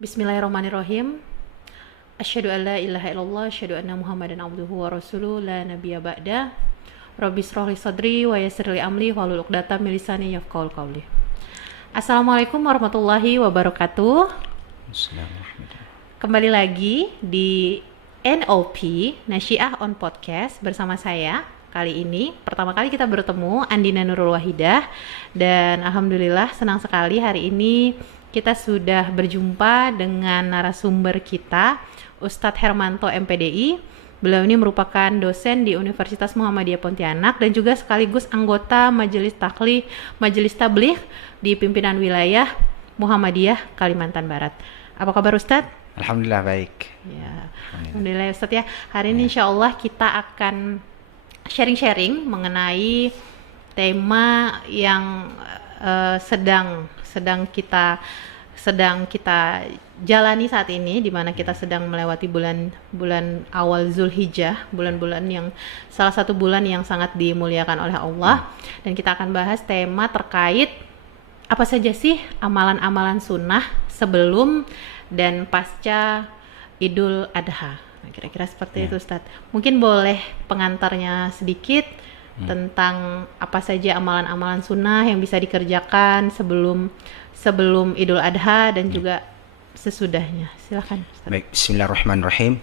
Bismillahirrahmanirrahim. Asyhadu an la ilaha illallah, asyhadu anna Muhammadan abduhu wa rasuluh, la nabiyya ba'da. Rabbi shrah li sadri wa yassir li amri wahlul 'uqdatam min lisani yafqahul qawli. Assalamualaikum warahmatullahi wabarakatuh. Kembali lagi di NOP Nasyiah on Podcast bersama saya. Kali ini pertama kali kita bertemu, Andina Nurul Wahidah, dan alhamdulillah senang sekali hari ini kita sudah berjumpa dengan narasumber kita, Ustadz Hermanto MPDI. Beliau ini merupakan dosen di Universitas Muhammadiyah Pontianak dan juga sekaligus anggota Majelis Tabligh di pimpinan wilayah Muhammadiyah Kalimantan Barat. Apa kabar Ustadz? Alhamdulillah baik. Ya, alhamdulillah Ustadz ya. Hari ini insya Allah kita akan sharing-sharing mengenai tema yang sedang kita jalani saat ini, di mana kita sedang melewati bulan awal Zulhijjah, bulan-bulan yang salah satu bulan yang sangat dimuliakan oleh Allah, dan kita akan bahas tema terkait apa saja sih amalan-amalan sunnah sebelum dan pasca Idul Adha. Nah, kira-kira seperti itu Ustadz. Mungkin boleh pengantarnya sedikit tentang apa saja amalan-amalan sunnah yang bisa dikerjakan sebelum Idul Adha dan juga sesudahnya. Silakan Ustaz. Baik, bismillahirrahmanirrahim.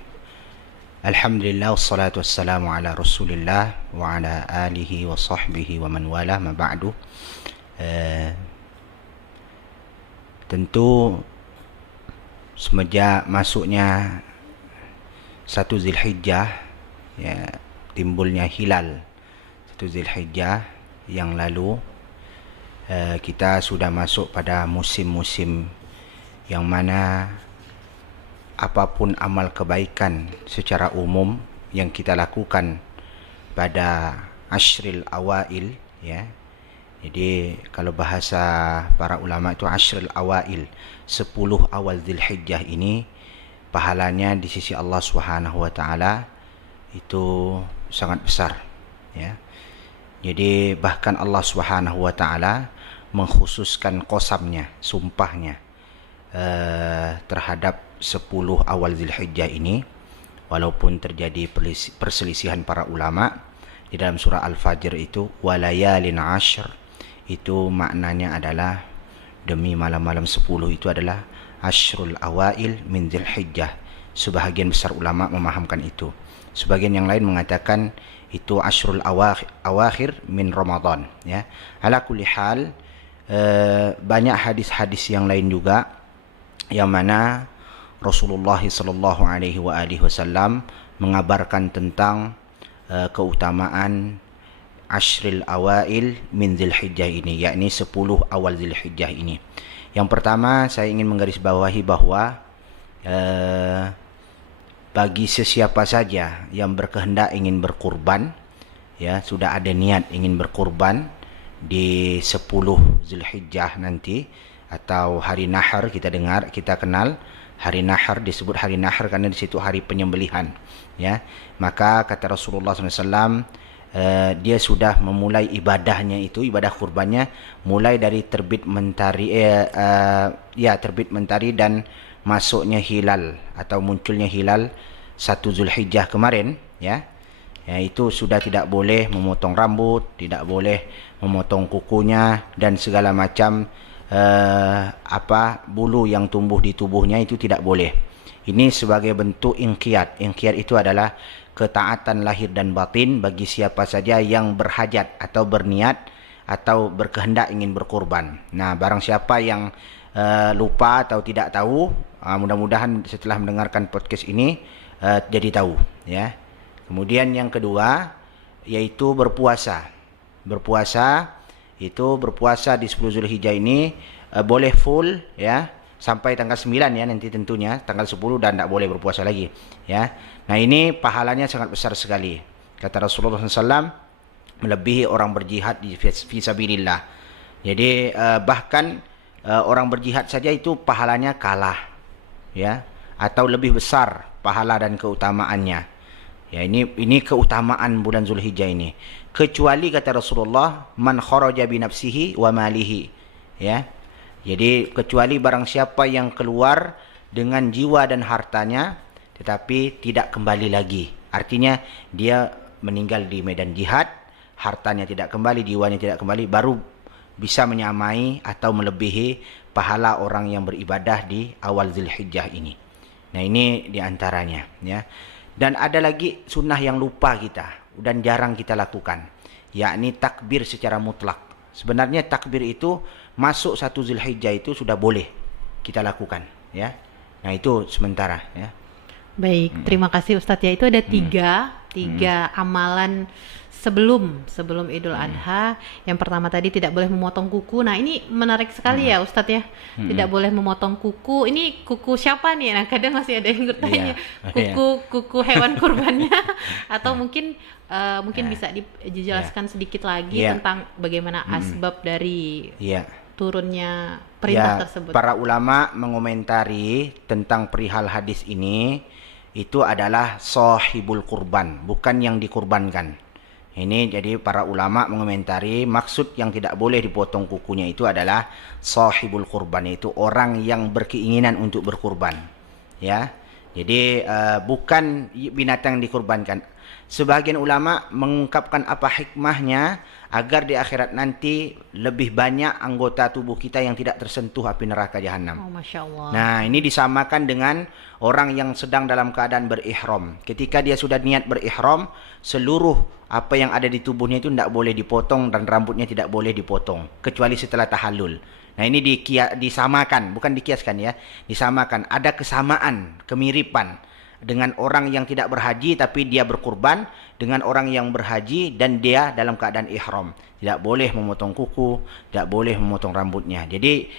Alhamdulillah wassalatu wassalamu ala Rasulillah wa ala alihi wa sahbihi wa man wala ma ba'du. Tentu semenjak masuknya 1 Zulhijjah, ya, timbulnya hilal 1 Zulhijjah yang lalu, kita sudah masuk pada musim-musim yang mana apapun amal kebaikan secara umum yang kita lakukan pada ashril awail, ya. Jadi kalau bahasa para ulama itu ashril awail, 10 awal Zulhijjah ini pahalanya di sisi Allah Subhanahu wa taala itu sangat besar, ya. Jadi bahkan Allah Subhanahu wa taala mengkhususkan qasamnya, sumpahnya terhadap 10 awal Zulhijjah ini, walaupun terjadi perselisihan para ulama di dalam surah Al-Fajr itu walayalin ashr, itu maknanya adalah demi malam-malam 10 itu adalah ashrul awail min Zulhijjah. Sebahagian besar ulama memahamkan itu. Sebagian yang lain mengatakan itu ashrul awakhir min Ramadan, ya. Ala kulli hal, banyak hadis-hadis yang lain juga yang mana Rasulullah sallallahu alaihi wasallam mengabarkan tentang keutamaan ashril awail min Zulhijjah ini, yakni 10 awal Zulhijjah ini. Yang pertama, saya ingin menggarisbawahi bahwa bagi sesiapa saja yang berkehendak ingin berkurban, ya, sudah ada niat ingin berkurban di 10 Zulhijjah nanti, atau hari Nahar, kita kenal hari Nahar, disebut hari Nahar karena di situ hari penyembelihan, ya. Maka kata Rasulullah SAW, dia sudah memulai ibadahnya itu, ibadah kurbannya mulai dari terbit mentari dan masuknya hilal atau munculnya hilal 1 Zulhijjah kemarin, ya. Ya, itu sudah tidak boleh memotong rambut, tidak boleh memotong kukunya dan segala macam bulu yang tumbuh di tubuhnya itu tidak boleh. Ini sebagai bentuk inqiyad. Inqiyad itu adalah ketaatan lahir dan batin bagi siapa saja yang berhajat atau berniat atau berkehendak ingin berkurban. Nah, barang siapa yang lupa atau tidak tahu, mudah-mudahan setelah mendengarkan podcast ini jadi tahu, ya. Kemudian yang kedua yaitu berpuasa. Berpuasa di 10 Zulhijjah ini boleh full, ya, sampai tanggal 9, ya, nanti tentunya tanggal 10 dan tidak boleh berpuasa lagi, ya. Nah, ini pahalanya sangat besar sekali. Kata Rasulullah SAW, melebihi orang berjihad di fisabilillah. Jadi bahkan orang berjihad saja itu pahalanya kalah, ya, atau lebih besar pahala dan keutamaannya. Ya, ini keutamaan bulan Zulhijjah ini. Kecuali kata Rasulullah, man kharaja bi nafsihi wa malihi. Ya. Jadi kecuali barang siapa yang keluar dengan jiwa dan hartanya tetapi tidak kembali lagi. Artinya dia meninggal di medan jihad, hartanya tidak kembali, jiwanya tidak kembali, baru bisa menyamai atau melebihi pahala orang yang beribadah di awal Zulhijjah ini. Nah, ini diantaranya, ya. Dan ada lagi sunnah yang lupa kita dan jarang kita lakukan, yakni takbir secara mutlak. Sebenarnya takbir itu masuk 1 Zulhijjah itu sudah boleh kita lakukan, ya. Nah, itu sementara, ya. Baik, terima kasih Ustadz ya. Itu ada tiga amalan sebelum Idul Adha. Yang pertama tadi tidak boleh memotong kuku. Nah, ini menarik sekali ya Ustadz ya. Tidak boleh memotong kuku. Ini kuku siapa nih? Nah, kadang masih ada yang bertanya. Kuku hewan kurbannya atau mungkin bisa dijelaskan sedikit lagi tentang bagaimana asbab dari turunnya perintah tersebut. Para ulama mengomentari tentang perihal hadis ini, itu adalah sahibul kurban, bukan yang dikurbankan. Ini jadi para ulama mengomentari maksud yang tidak boleh dipotong kukunya itu adalah sahibul kurban, yaitu orang yang berkeinginan untuk berkurban, ya. Jadi bukan binatang yang dikurbankan. Sebagian ulama mengungkapkan apa hikmahnya agar di akhirat nanti lebih banyak anggota tubuh kita yang tidak tersentuh api neraka jahanam. Oh, Masya Allah. Nah, ini disamakan dengan orang yang sedang dalam keadaan berihram. Ketika dia sudah niat berihram, seluruh apa yang ada di tubuhnya itu tidak boleh dipotong dan rambutnya tidak boleh dipotong kecuali setelah tahallul. Nah, ini disamakan, bukan dikiaskan ya. Disamakan, ada kesamaan, kemiripan dengan orang yang tidak berhaji tapi dia berkurban dengan orang yang berhaji dan dia dalam keadaan ihram. Tidak boleh memotong kuku, tidak boleh memotong rambutnya. Jadi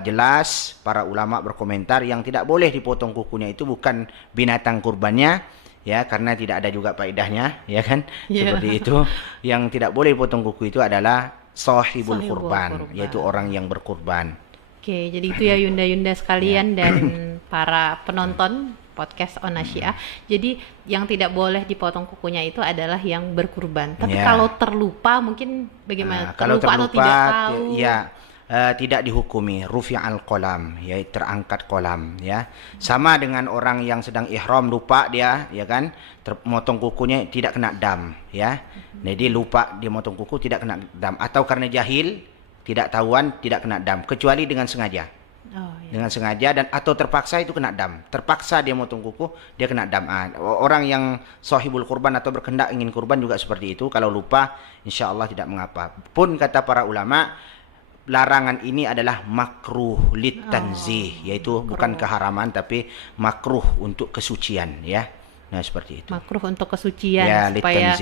jelas para ulama berkomentar yang tidak boleh dipotong kukunya itu bukan binatang kurbannya, ya, karena tidak ada juga faedahnya, ya kan? Seperti itu. Yang tidak boleh dipotong kuku itu adalah sahibul kurban, yaitu orang yang berkurban. Oke, jadi itu ya Yunda-Yunda sekalian dan para penonton podcast Onasyiah. Jadi yang tidak boleh dipotong kukunya itu adalah yang berkurban. Tapi kalau terlupa mungkin bagaimana? Kalau terlupa atau tidak tahu? Tidak dihukumi, rufi'al qalam, ya, terangkat kolam, ya. Sama dengan orang yang sedang ihram lupa dia, ya kan, motong kukunya tidak kena dam, ya. Jadi lupa dia motong kuku tidak kena dam, atau karena jahil tidak tahuan tidak kena dam, kecuali dengan sengaja. Dengan sengaja dan atau terpaksa itu kena dam. Terpaksa dia motong kuku, dia kena dam. Orang yang sahibul kurban atau berkehendak ingin kurban juga seperti itu. Kalau lupa, insya Allah tidak mengapa. Pun kata para ulama, larangan ini adalah makruh litanzih, yaitu bukan keharaman tapi makruh untuk kesucian, ya. Nah, seperti itu. Makruh untuk kesucian, supaya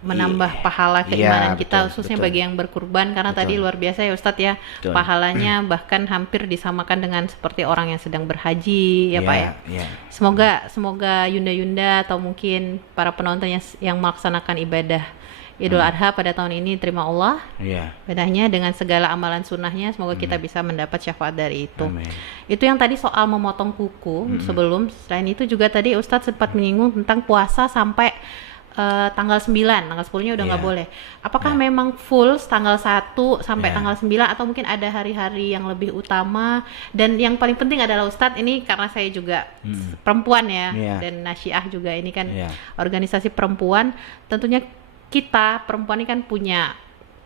menambah pahala keimanan kita, khususnya bagi yang berkurban, karena tadi luar biasa ya Ustadz ya, pahalanya bahkan hampir disamakan dengan seperti orang yang sedang berhaji, ya Pak ya. Semoga Yunda-Yunda atau mungkin para penonton yang melaksanakan ibadah Idul Adha pada tahun ini terima Allah bedahnya dengan segala amalan sunnahnya, semoga kita bisa mendapat syafaat dari itu. Amin. Itu yang tadi soal memotong kuku. Selain itu juga tadi Ustadz sempat menyinggung tentang puasa sampai tanggal 9, tanggal 10-nya udah nggak boleh. Apakah memang full tanggal 1 sampai tanggal 9 atau mungkin ada hari-hari yang lebih utama? Dan yang paling penting adalah Ustadz, ini karena saya juga perempuan ya, dan Nasyiah juga ini kan organisasi perempuan, tentunya kita perempuan ini kan punya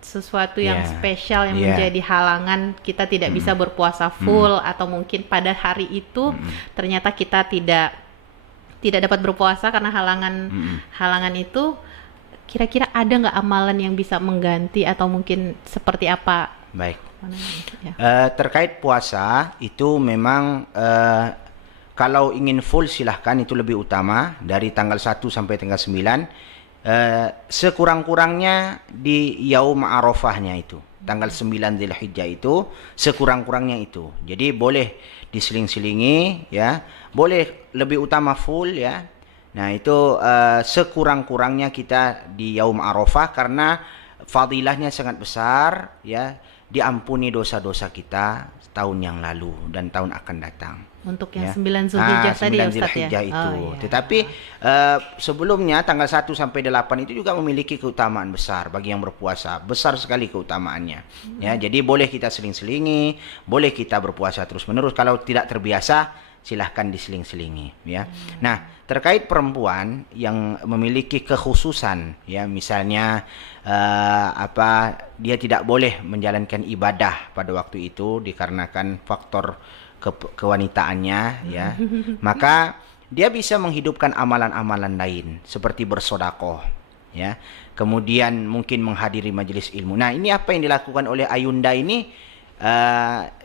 sesuatu yang spesial yang menjadi halangan kita tidak bisa berpuasa full, atau mungkin pada hari itu ternyata kita tidak dapat berpuasa karena halangan itu. Kira-kira ada nggak amalan yang bisa mengganti atau mungkin seperti apa? Baik. Terkait puasa itu memang kalau ingin full silahkan, itu lebih utama dari tanggal 1 sampai tanggal 9. Sekurang-kurangnya di yaum Arafahnya itu, tanggal 9 Zulhijjah itu sekurang-kurangnya itu. Jadi boleh diseling-selingi, ya. Boleh lebih utama full, ya. Nah, itu sekurang-kurangnya kita di yaum Arafah karena fadilahnya sangat besar, ya. diampuni dosa-dosa kita tahun yang lalu dan tahun akan datang. Untuk yang 9 Zulhijjah tadi ya 9 Ustaz ya. Zulhijjah itu. Oh, iya. Tetapi sebelumnya tanggal 1 sampai 8 itu juga memiliki keutamaan besar bagi yang berpuasa. Besar sekali keutamaannya. Ya, jadi boleh kita seling-selingi, boleh kita berpuasa terus-menerus. Kalau tidak terbiasa, silahkan diseling-selingi, ya. Nah, terkait perempuan yang memiliki kekhususan, ya, misalnya dia tidak boleh menjalankan ibadah pada waktu itu dikarenakan faktor kewanitaannya, ya, maka dia bisa menghidupkan amalan-amalan lain seperti bersodakoh, ya, kemudian mungkin menghadiri majelis ilmu. Nah, ini apa yang dilakukan oleh Ayunda ini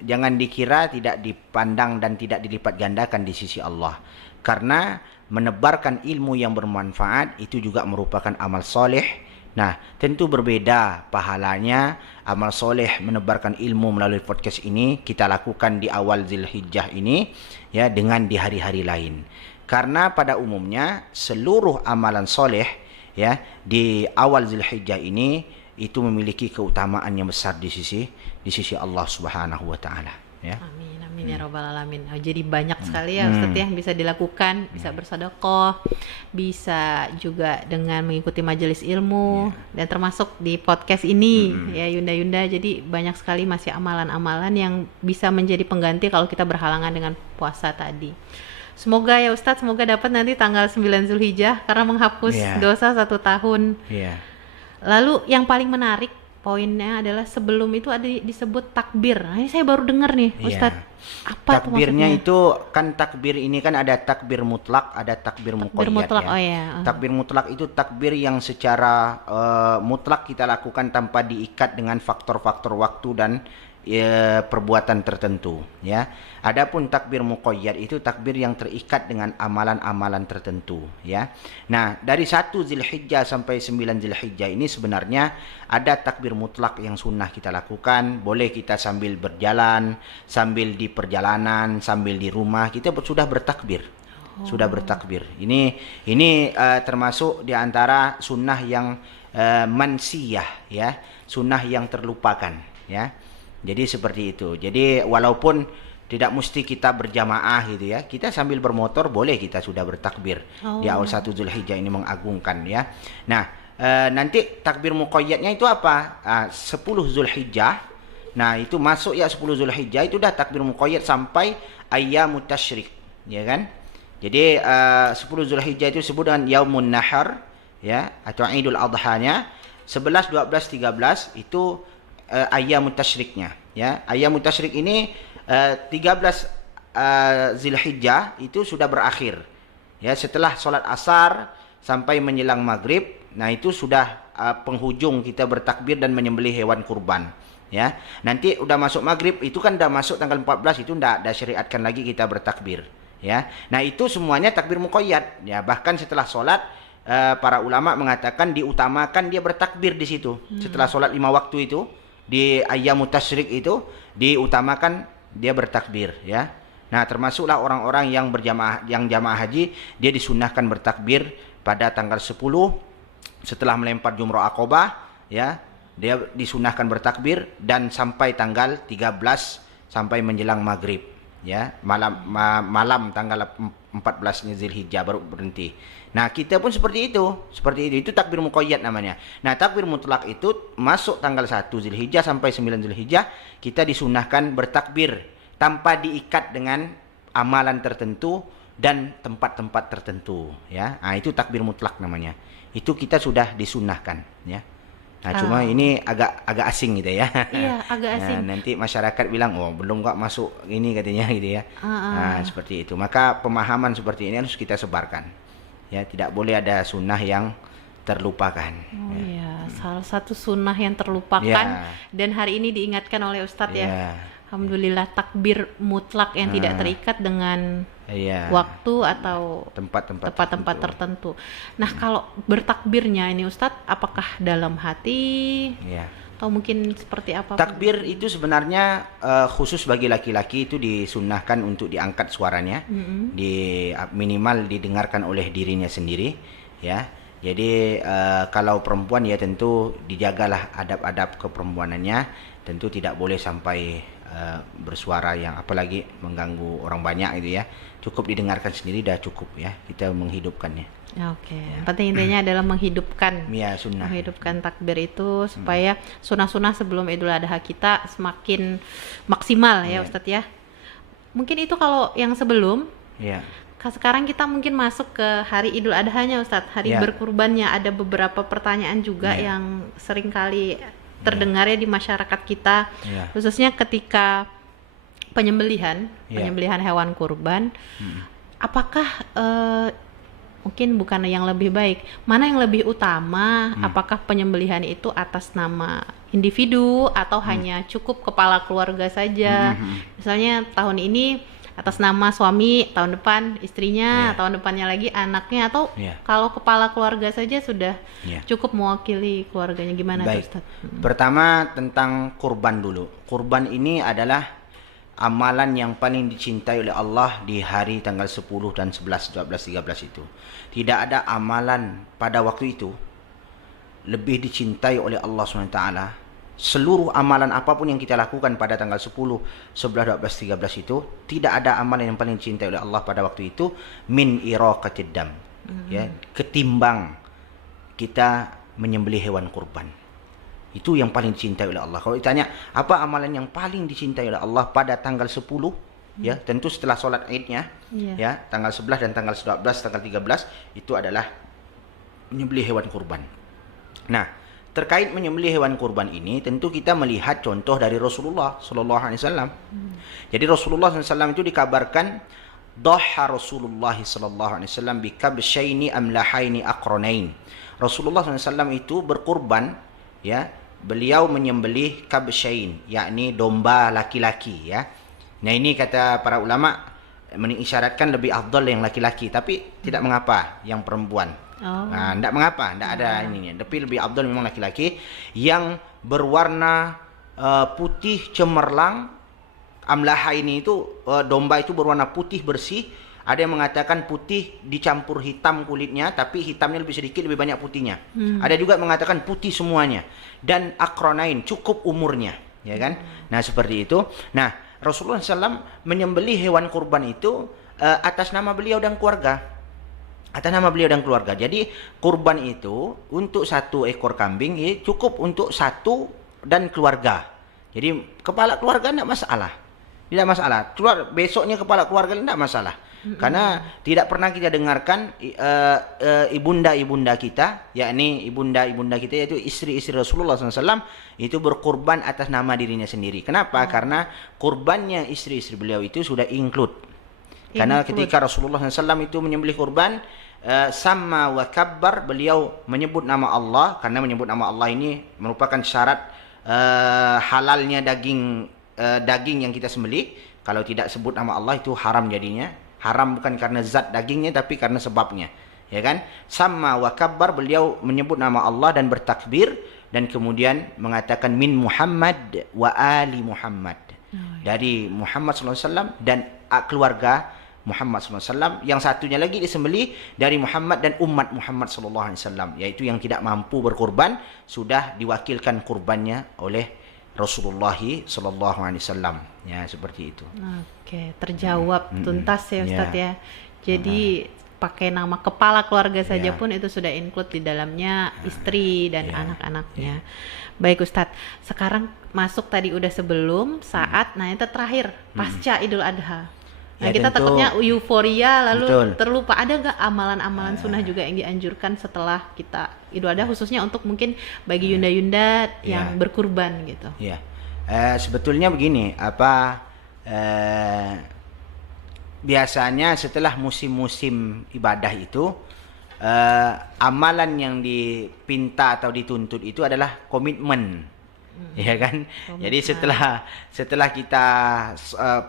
jangan dikira tidak dipandang dan tidak dilipat gandakan di sisi Allah, karena menebarkan ilmu yang bermanfaat itu juga merupakan amal soleh. Nah, tentu berbeda pahalanya amal soleh menebarkan ilmu melalui podcast ini kita lakukan di awal Zulhijjah ini, ya, dengan di hari-hari lain. Karena pada umumnya seluruh amalan soleh, ya, di awal Zulhijjah ini itu memiliki keutamaan yang besar di sisi Allah Subhanahu wa taala, ya. Amin amin ya rabbal alamin. Jadi banyak sekali ya Ustaz yang bisa dilakukan, bisa bersedekah, bisa juga dengan mengikuti majelis ilmu, dan termasuk di podcast ini ya Yunda. Jadi banyak sekali masih amalan-amalan yang bisa menjadi pengganti kalau kita berhalangan dengan puasa tadi. Semoga ya Ustadz, semoga dapat nanti tanggal 9 Zulhijjah karena menghapus dosa 1 tahun. Lalu yang paling menarik poinnya adalah sebelum itu ada disebut takbir. Nah, ini saya baru dengar nih Ustadz. Apa takbirnya itu kan, takbir ini kan ada takbir mutlak, ada takbir muqayyad, ya. Oh, ya. Takbir mutlak itu takbir yang secara mutlak kita lakukan tanpa diikat dengan faktor-faktor waktu dan perbuatan tertentu, ya. Adapun takbir muqayyad itu takbir yang terikat dengan amalan-amalan tertentu, ya. Nah, dari 1 Zulhijjah sampai 9 Zulhijjah ini sebenarnya ada takbir mutlak yang sunnah kita lakukan. Boleh kita sambil berjalan, sambil di perjalanan, sambil di rumah kita sudah bertakbir. Sudah bertakbir. Ini termasuk di antara sunnah yang mansiyah, ya. Sunnah yang terlupakan, ya. Jadi seperti itu. Jadi walaupun tidak mesti kita berjamaah gitu, ya, kita sambil bermotor boleh kita sudah bertakbir di awal 1 Zulhijjah ini mengagungkan, ya. Nah, nanti takbir muqayyadnya itu apa? 10 Zulhijjah. Nah, itu masuk ya 10 Zulhijjah itu dah takbir muqayyad sampai ayyamut tasyrik, ya kan? Jadi 10 Zulhijjah itu disebut dengan Yaumun Nahar, ya, atau Idul Adhanya. 11, 12, 13 itu ayyamut tasyriknya, ya. Ayyamut tasyrik ini 13 Zulhijjah itu sudah berakhir, ya, setelah sholat asar sampai menjelang maghrib. Nah, itu sudah penghujung kita bertakbir dan menyembelih hewan kurban, ya. Nanti udah masuk maghrib itu kan udah masuk tanggal 14 itu ndak ada syariatkan lagi kita bertakbir, ya. Nah, itu semuanya takbir muqayyad, ya. Bahkan setelah sholat para ulama mengatakan diutamakan dia bertakbir di situ. Setelah sholat 5 waktu itu di ayyamut tasyrik itu diutamakan dia bertakbir, ya. Nah, termasuklah orang-orang yang berjamaah, yang jamaah haji, dia disunnahkan bertakbir pada tanggal 10 setelah melempar jumrah Aqabah, ya. Dia disunnahkan bertakbir dan sampai tanggal 13 sampai menjelang maghrib, ya. Malam tanggal 14 Zulhijjah baru berhenti. Nah, kita pun seperti itu. Itu takbir muqayyad namanya. Nah, takbir mutlak itu masuk tanggal 1 Zulhijjah sampai 9 Zulhijjah kita disunahkan bertakbir tanpa diikat dengan amalan tertentu dan tempat-tempat tertentu, ya. Nah, itu takbir mutlak namanya. Itu kita sudah disunahkan, ya. Nah, cuma ini agak asing gitu, ya. Iya, agak asing. Nah, nanti masyarakat bilang, oh, belum kok masuk ini katanya gitu, ya. Nah, seperti itu. Maka pemahaman seperti ini harus kita sebarkan. Ya, tidak boleh ada sunnah yang terlupakan. Oh ya, salah satu sunnah yang terlupakan, dan hari ini diingatkan oleh Ustadz, ya. Alhamdulillah, takbir mutlak yang tidak terikat dengan waktu atau tempat-tempat tertentu. Nah, kalau bertakbirnya ini Ustadz, apakah dalam hati? Atau mungkin seperti apa? Takbir itu sebenarnya khusus bagi laki-laki itu disunnahkan untuk diangkat suaranya, di minimal didengarkan oleh dirinya sendiri, ya. Jadi kalau perempuan ya tentu dijagalah adab-adab keperempuanannya, tentu tidak boleh sampai bersuara yang apalagi mengganggu orang banyak gitu ya. Cukup didengarkan sendiri dah cukup ya, kita menghidupkannya. Oke, yang penting intinya adalah menghidupkan. Ya, sunnah. Menghidupkan takbir itu supaya sunah-sunah sebelum Idul Adha kita semakin maksimal ya Ustadz ya. Mungkin itu kalau yang sebelum. Ya. Sekarang kita mungkin masuk ke hari Idul Adha-nya Ustadz, hari berkurbannya. Ada beberapa pertanyaan juga yang seringkali terdengar ya di masyarakat kita, khususnya ketika penyembelihan hewan kurban. Apakah mungkin bukan yang lebih baik, mana yang lebih utama? Apakah penyembelihan itu atas nama individu atau hanya cukup kepala keluarga saja? Misalnya tahun ini atas nama suami, tahun depan istrinya, tahun depannya lagi anaknya, atau kalau kepala keluarga saja sudah cukup mewakili keluarganya. Gimana tuh Ustaz? Pertama tentang kurban dulu. Kurban ini adalah amalan yang paling dicintai oleh Allah di hari tanggal 10 dan 11, 12, 13 itu. Tidak ada amalan pada waktu itu lebih dicintai oleh Allah SWT. Seluruh amalan apapun yang kita lakukan pada tanggal 10, 11, 12, 13 itu, tidak ada amalan yang paling dicintai oleh Allah pada waktu itu min iraqatid dam. Ya, ketimbang kita menyembelih hewan kurban. Itu yang paling dicintai oleh Allah. Kalau ditanya apa amalan yang paling dicintai oleh Allah pada tanggal 10, ya, tentu setelah sholat Idnya, ya, tanggal 11 dan tanggal 12, tanggal 13 itu adalah menyembelih hewan kurban. Nah, terkait menyembelih hewan kurban ini, tentu kita melihat contoh dari Rasulullah Sallallahu Alaihi Wasallam. Jadi Rasulullah SAW itu dikabarkan dhaha Rasulullah Sallallahu Alaihi Wasallam bikabshaini amlahaini aqranain. Rasulullah SAW itu berkurban, ya, beliau menyembelih kabshain, yakni domba laki-laki, ya. Nah ini kata para ulama mengisyaratkan lebih afdal yang laki-laki, tapi tidak mengapa yang perempuan. Nah, tidak mengapa, tidak ada ininya. Tapi lebih afdal memang laki-laki yang berwarna putih cemerlang. Amlaha ini itu domba itu berwarna putih bersih. Ada yang mengatakan putih dicampur hitam kulitnya, tapi hitamnya lebih sedikit, lebih banyak putihnya. Ada juga mengatakan putih semuanya. Dan akronain, cukup umurnya, ya kan? Nah seperti itu. Nah Rasulullah SAW menyembelih hewan kurban itu atas nama beliau dan keluarga. Atas nama beliau dan keluarga. Jadi kurban itu untuk 1 ekor kambing ya, cukup untuk 1 dan keluarga. Jadi kepala keluarga tidak masalah. Tidak masalah. Besoknya kepala keluarga tidak masalah. Karena tidak pernah kita dengarkan ibunda-ibunda kita, yakni ibunda-ibunda kita yaitu istri-istri Rasulullah SAW itu berkurban atas nama dirinya sendiri. Kenapa? Karena kurbannya istri-istri beliau itu sudah include. Karena ketika Rasulullah SAW itu menyembelih kurban, sama wa kabbar, beliau menyebut nama Allah, karena menyebut nama Allah ini merupakan syarat halalnya daging yang kita sembelih. Kalau tidak sebut nama Allah itu haram jadinya. Haram bukan karena zat dagingnya, tapi karena sebabnya, ya kan? Sama wa kabbar, beliau menyebut nama Allah dan bertakbir, dan kemudian mengatakan min Muhammad wa ali Muhammad, dari Muhammad SAW dan keluarga Muhammad SAW. Yang satunya lagi disembelih dari Muhammad dan umat Muhammad SAW, yaitu yang tidak mampu berkurban sudah diwakilkan kurbannya oleh Rasulullah SAW. Ya seperti itu. Oke, terjawab tuntas ya Ustadz ya. Jadi pakai nama kepala keluarga saja pun itu sudah include di dalamnya istri dan anak-anaknya. Baik Ustadz, sekarang masuk tadi udah sebelum, saat, nah itu terakhir pasca Idul Adha. Nah kita takutnya euforia lalu terlupa. Ada nggak amalan-amalan sunnah juga yang dianjurkan setelah kita Idul Adha, khususnya untuk mungkin bagi yunda-yunda yang berkurban gitu? Ya, sebetulnya begini, biasanya setelah musim-musim ibadah itu amalan yang dipinta atau dituntut itu adalah komitmen. Ya kan? Jadi setelah kita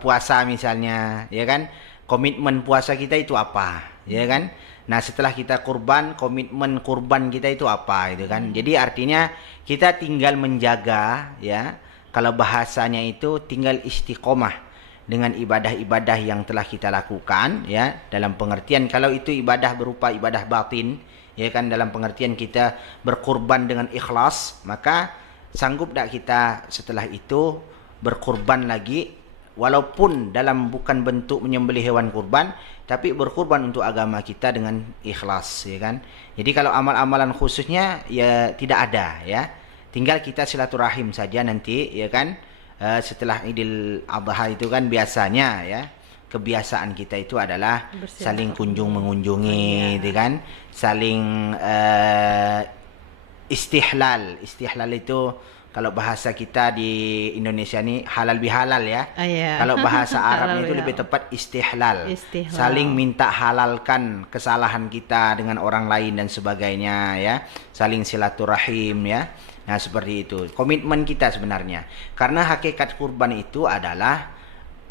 puasa misalnya, ya kan? Komitmen puasa kita itu apa? Ya kan? Nah, setelah kita kurban, komitmen kurban kita itu apa, gitu kan? Jadi artinya kita tinggal menjaga, ya. Kalau bahasanya itu tinggal istiqomah dengan ibadah-ibadah yang telah kita lakukan, ya, dalam pengertian kalau itu ibadah berupa ibadah batin, ya kan, dalam pengertian kita berkorban dengan ikhlas, maka sanggup tak kita setelah itu berkorban lagi, walaupun dalam bukan bentuk menyembelih hewan kurban, tapi berkorban untuk agama kita dengan ikhlas, ya kan. Jadi kalau amal-amalan khususnya ya tidak ada, ya. Tinggal kita silaturahim saja nanti, ya kan. Setelah Idul Adha itu kan biasanya, ya, kebiasaan kita itu adalah saling kunjung mengunjungi, gitu kan. Saling istihlal. Istihlal itu kalau bahasa kita di Indonesia ini halal bihalal, ya. Kalau bahasa Arabnya itu lebih tepat istihlal. Saling minta halalkan kesalahan kita dengan orang lain dan sebagainya, ya. Saling silaturahim, ya. Nah, seperti itu. Komitmen kita sebenarnya. Karena hakikat kurban itu adalah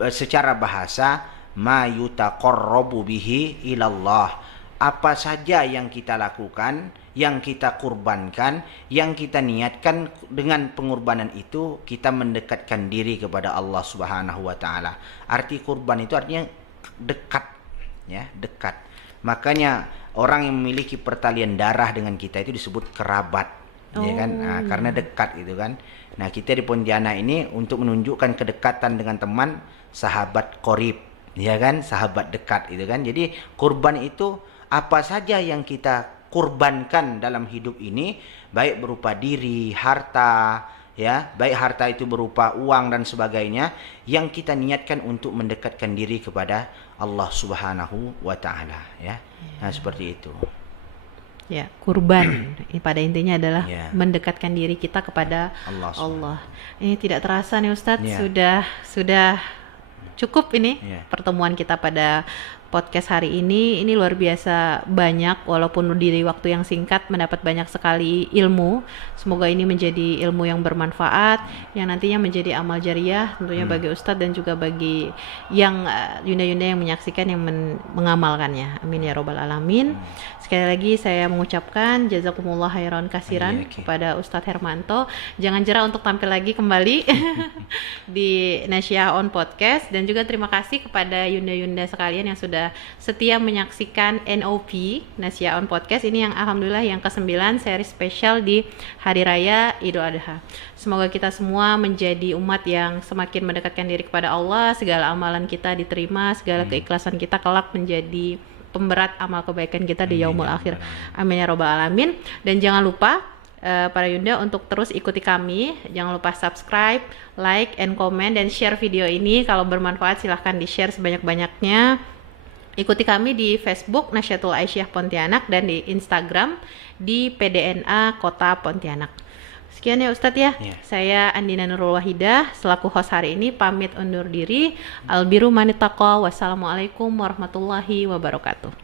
secara bahasa ma yutaqarrabu bihi ilallah. Apa saja yang kita lakukan, yang kita kurbankan, yang kita niatkan, dengan pengorbanan itu kita mendekatkan diri kepada Allah Subhanahu wa taala. Arti kurban itu artinya dekat, ya, dekat. Makanya orang yang memiliki pertalian darah dengan kita itu disebut kerabat. Ya kan, nah, karena dekat gitu kan. Nah, kita di Pontianak ini untuk menunjukkan kedekatan dengan teman, sahabat qorib, ya kan, sahabat dekat itu kan. Jadi kurban itu apa saja yang kita kurbankan dalam hidup ini, baik berupa diri, harta, ya, baik harta itu berupa uang dan sebagainya, yang kita niatkan untuk mendekatkan diri kepada Allah Subhanahu wa taala, ya. Nah, seperti itu. Ya, kurban pada intinya adalah mendekatkan diri kita kepada Allah. Ini tidak terasa nih Ustadz, sudah cukup ini pertemuan kita pada podcast hari ini. Ini luar biasa banyak, walaupun di waktu yang singkat mendapat banyak sekali ilmu. Semoga ini menjadi ilmu yang bermanfaat, yang nantinya menjadi amal jariah tentunya bagi Ustadz dan juga bagi yang yunda-yunda yang menyaksikan, yang mengamalkannya. Amin ya robbal alamin. Sekali lagi saya mengucapkan jazakumullah khairan kasiran kepada Ustadz Hermanto. Jangan jera untuk tampil lagi kembali di Nasyah On Podcast, dan juga terima kasih kepada yunda-yunda sekalian yang sudah setia menyaksikan NOP Nasyah On Podcast ini, yang alhamdulillah yang ke-9 seri spesial di Hari Raya Idul Adha. Semoga kita semua menjadi umat yang semakin mendekatkan diri kepada Allah, segala amalan kita diterima, segala keikhlasan kita kelak menjadi pemberat amal kebaikan kita di yaumul akhir. Amin ya robbal alamin. Dan jangan lupa para yunda untuk terus ikuti kami. Jangan lupa subscribe, like, and comment, dan share video ini. Kalau bermanfaat silahkan di share sebanyak-banyaknya. Ikuti kami di Facebook Nasyatul Aisyah Pontianak, dan di Instagram di PDNA Kota Pontianak. Sekian ya Ustadz ya. Saya Andina Nurul Wahidah selaku host hari ini pamit undur diri. Albiru manitaqa. Wassalamualaikum warahmatullahi wabarakatuh.